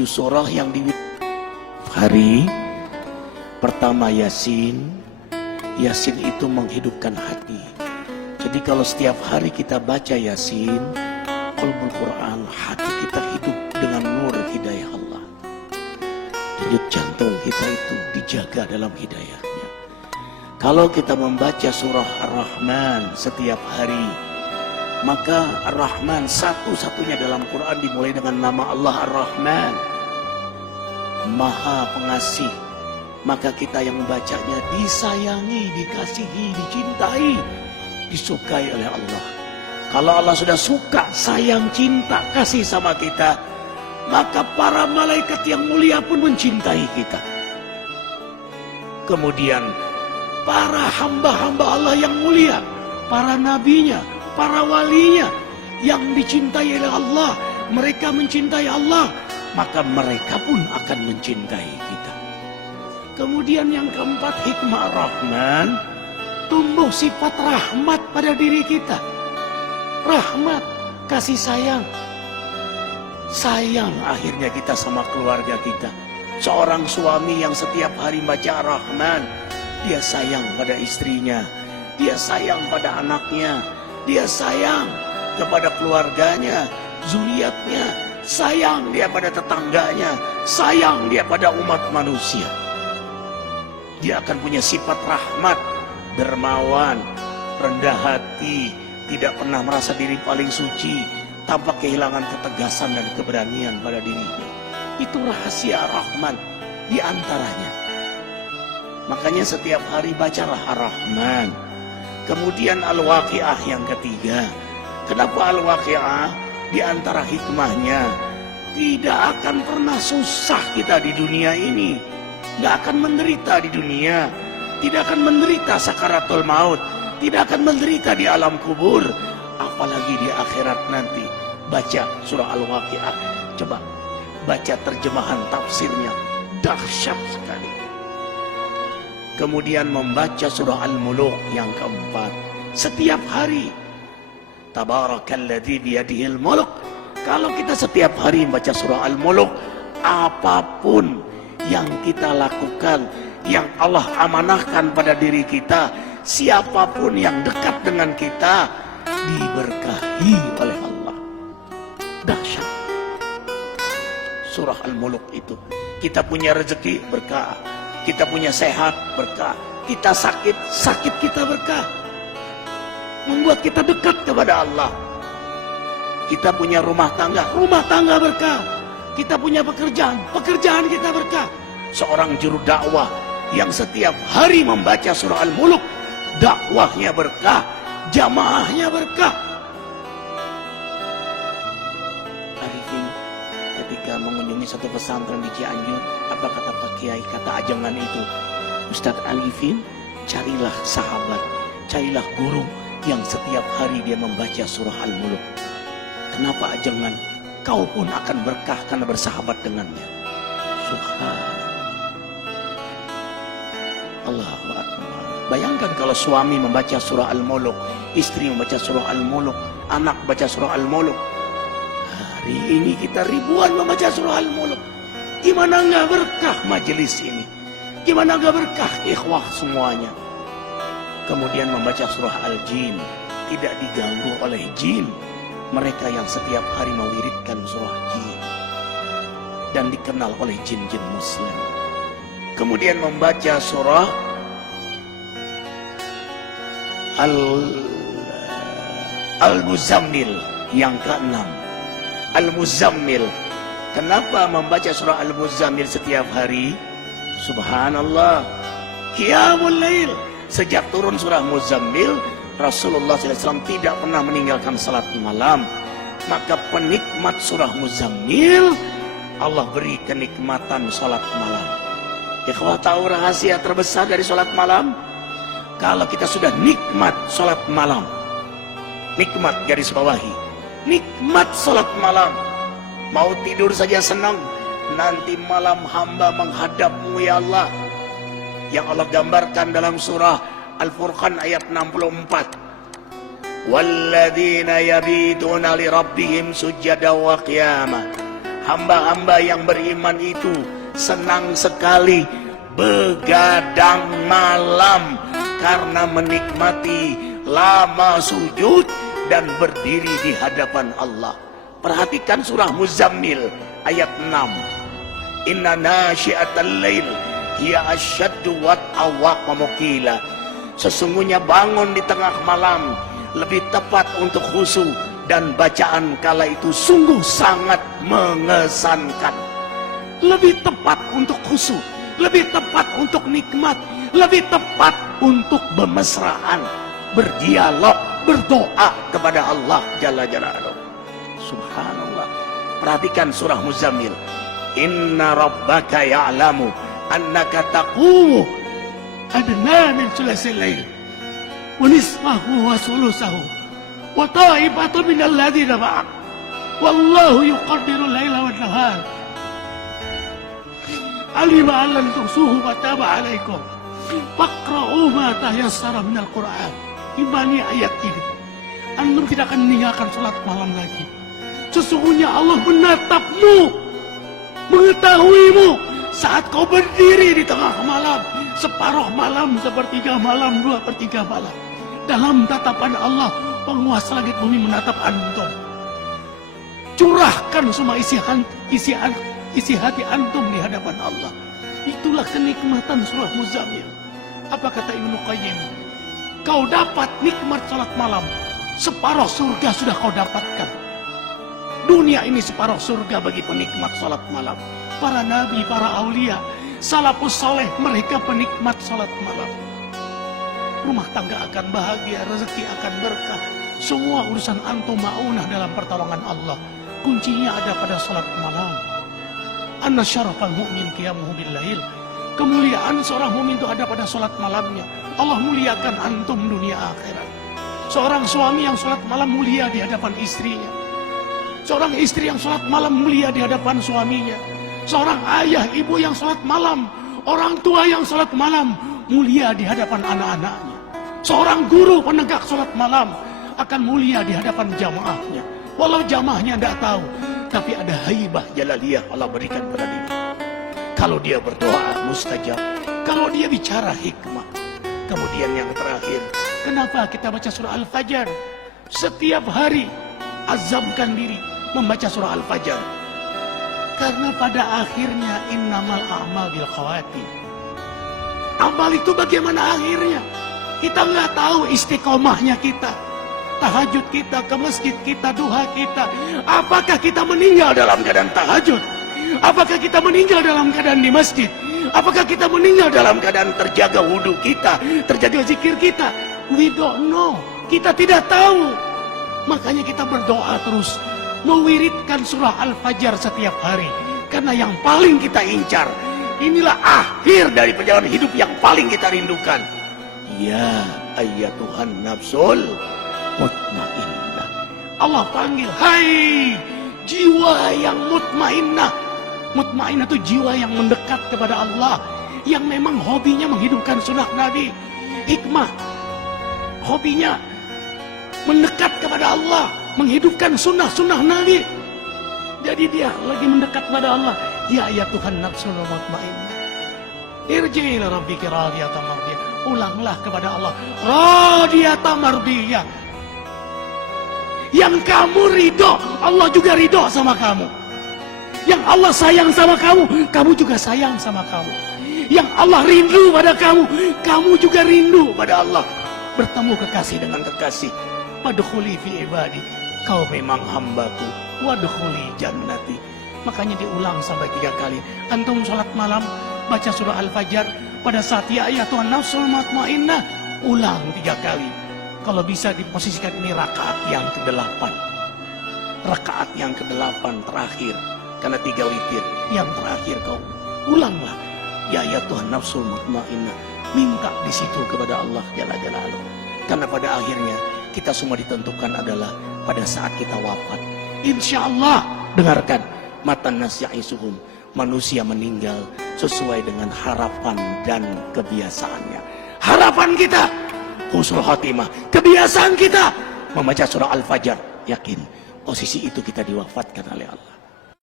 7 surah yang di hari pertama Yasin. Yasin itu menghidupkan hati. Jadi kalau setiap hari kita baca Yasin, qalbul Quran, hati kita hidup dengan nur hidayah Allah. Denyut jantung kita itu dijaga dalam hidayahnya. Kalau kita membaca surah Ar-Rahman setiap hari, maka Ar-Rahman satu-satunya dalam Quran dimulai dengan nama Allah Ar-Rahman, Maha Pengasih. Maka kita yang membacanya disayangi, dikasihi, dicintai, disukai oleh Allah. Kalau Allah sudah suka, sayang, cinta, kasih sama kita, maka para malaikat yang mulia pun mencintai kita. Kemudian para hamba-hamba Allah yang mulia, para nabinya, para walinya yang dicintai oleh Allah, mereka mencintai Allah, maka mereka pun akan mencintai kita. Kemudian yang keempat, hikmah Rahman, tumbuh sifat rahmat pada diri kita. Rahmat, kasih sayang. Sayang akhirnya kita sama keluarga kita. Seorang suami yang setiap hari baca Rahman, dia sayang pada istrinya, dia sayang pada anaknya, dia sayang kepada keluarganya, zuriatnya, sayang dia pada tetangganya, sayang dia pada umat manusia. Dia akan punya sifat rahmat, dermawan, rendah hati, tidak pernah merasa diri paling suci, tanpa kehilangan ketegasan dan keberanian pada dirinya. Itu rahasia Rahman di antaranya. Makanya setiap hari bacalah Ar-Rahman. Kemudian Al-Waqi'ah yang ketiga. Kenapa Al-Waqi'ah? Di antara hikmahnya, tidak akan pernah susah kita di dunia ini. Tidak akan menderita di dunia. Tidak akan menderita sakaratul maut. Tidak akan menderita di alam kubur. Apalagi di akhirat nanti. Baca surah Al-Waqi'ah. Coba baca terjemahan tafsirnya. Dahsyat sekali. Kemudian membaca surah Al-Muluk yang keempat. Setiap hari. Tabarakalladzi biyadihil muluk. Kalau kita setiap hari membaca surah Al-Muluk, apapun yang kita lakukan, yang Allah amanahkan pada diri kita, siapapun yang dekat dengan kita, diberkahi oleh Allah. Dahsyat surah Al-Muluk itu. Kita punya rezeki, berkah. Kita punya sehat, berkah. Kita sakit, sakit kita berkah. Membuat kita dekat kepada Allah. Kita punya rumah tangga berkah. Kita punya pekerjaan, pekerjaan kita berkah. Seorang juru dakwah yang setiap hari membaca surah Al-Muluk, dakwahnya berkah, jamaahnya berkah. Arifin ketika mengunjungi satu pesantren di Cianjur, apa kata Pak Kiai, kata ajengan itu, Ustadz Arifin, carilah sahabat, carilah guru yang setiap hari dia membaca surah Al-Muluk. Kenapa ajengan? Kau pun akan berkah karena bersahabat dengannya. Subhanallah. Allahu Akbar. Bayangkan kalau suami membaca surah Al-Muluk, istri membaca surah Al-Muluk, anak baca surah Al-Muluk. Hari ini kita ribuan membaca surah Al-Muluk. Gimana nggak berkah majelis ini? Gimana nggak berkah ikhwah semuanya? Kemudian membaca surah Al-Jin, tidak diganggu oleh jin. Mereka yang setiap hari mewiridkan surah jin dan dikenal oleh jin-jin muslim. Kemudian membaca surah Al-Muzammil yang ke-6. Al-Muzammil. Kenapa membaca surah Al-Muzammil setiap hari? Subhanallah. Qiyamul Lail. Sejak turun surah Muzammil, Rasulullah SAW tidak pernah meninggalkan salat malam. Maka penikmat surah Muzammil, Allah beri kenikmatan salat malam. Ikhwah, tahu rahasia terbesar dari salat malam? Kalau kita sudah nikmat salat malam, nikmat garis bawahi, nikmat salat malam, mau tidur saja senang, nanti malam hamba menghadapmu ya Allah. Yang Allah gambarkan dalam surah Al-Furqan ayat 64. Walladzina yabituna li rabbihim sujada wa qiyamah. hamba-hamba yang beriman itu senang sekali begadang malam karena menikmati lama sujud dan berdiri di hadapan Allah. Perhatikan surah Muzammil ayat 6. Inna nasyi'atal lail hiya asyaddu wat'a wa muqila. Sesungguhnya bangun di tengah malam lebih tepat untuk khusyuk dan bacaan kala itu sungguh sangat mengesankan. Lebih tepat untuk khusyuk, lebih tepat untuk nikmat, lebih tepat untuk bermesraan, berdialog, berdoa kepada Allah Jalla Jalaluhu. Subhanallah. Perhatikan surah Muzammil. Inna rabbaka ya'lamu annaka taqumu adna min thulutsil lail wa nisfahu wa thulutsahu wa ta'ifatu minal ladzina ma'ak wallahu yuqaddiru laila wan nahar alima an lan tuhsuhu wa taba 'alaikum faqra'u ma tayassara minal Qur'an. Imani ayat ini. Antum tidak akan meninggalkan salat malam lagi. Sesungguhnya Allah menatapmu, mengetahuimu saat kau berdiri di tengah malam, separuh malam, sepertiga malam, 2/3 malam. Dalam tatapan Allah, penguasa langit bumi menatap antum. Curahkan semua isi hati antum di hadapan Allah. Itulah kenikmatan surah Muzammil. Apa kata Ibnu Qayyim? Kau dapat nikmat salat malam, separuh surga sudah kau dapatkan. Dunia ini separuh surga bagi penikmat salat malam. Para nabi, para aulia, salafus saleh, mereka penikmat salat malam. Rumah tangga akan bahagia, rezeki akan berkah. Semua urusan antum ma'unah dalam pertolongan Allah. Kuncinya ada pada salat malam. Anna syarafal mu'min qiyamuhu bil-lail. Kemuliaan seorang mukmin itu ada pada salat malamnya. Allah muliakan antum dunia akhirat. Seorang suami yang salat malam mulia di hadapan istrinya. Seorang istri yang salat malam mulia di hadapan suaminya. Seorang ayah, ibu yang salat malam, orang tua yang salat malam mulia di hadapan anak-anaknya. Seorang guru penegak salat malam akan mulia di hadapan jamaahnya. Walau jamaahnya tidak tahu, tapi ada haibah jalaliyah Allah berikan pada dia. Kalau dia berdoa mustajab, kalau dia bicara hikmah. Kemudian yang terakhir, kenapa kita baca surah Al-Fajr? Setiap hari azamkan diri membaca surah Al-Fajr. Karena pada akhirnya innamal a'mal bil khawatim. Amal itu bagaimana akhirnya? Kita nggak tahu istiqomahnya kita. Tahajud kita, ke masjid kita, duha kita. Apakah kita meninggal dalam keadaan tahajud? Apakah kita meninggal dalam keadaan di masjid? Apakah kita meninggal dalam keadaan terjaga wudhu kita, terjaga zikir kita? We don't know. Kita tidak tahu. Makanya kita berdoa terus, mewiridkan surah Al-Fajr setiap hari. Karena yang paling kita incar, inilah akhir dari perjalanan hidup yang paling kita rindukan. Ya ayyatuhan nafsul mutmainnah. Allah panggil, hai jiwa yang mutmainnah. Mutmainnah itu jiwa yang mendekat kepada Allah, yang memang hobinya menghidupkan sunnah Nabi. Hikmah, hobinya mendekat kepada Allah, menghidupkan sunnah-sunnah Nabi. Jadi dia lagi mendekat kepada Allah. Ya Tuhan nafsul mutmainnah, irji ila rabbika radiyatan mardiyah. Ulanglah kepada Allah, radiyatan mardiyah. Yang kamu ridho, Allah juga ridho sama kamu. Yang Allah sayang sama kamu, kamu juga sayang sama kamu. Yang Allah rindu pada kamu, kamu juga rindu pada Allah. Bertemu kekasih dengan kekasih. Wadkhuli fi ibadi, kau memang hambaku. Wadkhuli jannati. Makanya diulang sampai 3 kali. Antum sholat malam, baca surah Al-Fajr. Pada saat ya Tuhan nafsul mutmainnah, ulang 3 kali. Kalau bisa diposisikan ini rakaat yang ke-8. Rakaat yang ke-8 terakhir. Karena 3 witir. Yang terakhir kau ulanglah. Ya Tuhan nafsul mutmainnah. Minta di situ kepada Allah Jalla Jalaluhu. Karena pada akhirnya kita semua ditentukan adalah pada saat kita wafat. Insya Allah, dengarkan. Matan nas ya'isuhum. Manusia meninggal sesuai dengan harapan dan kebiasaannya. Harapan kita husnul khatimah. Kebiasaan kita membaca surah Al-Fajr. Yakin posisi itu kita diwafatkan oleh Allah.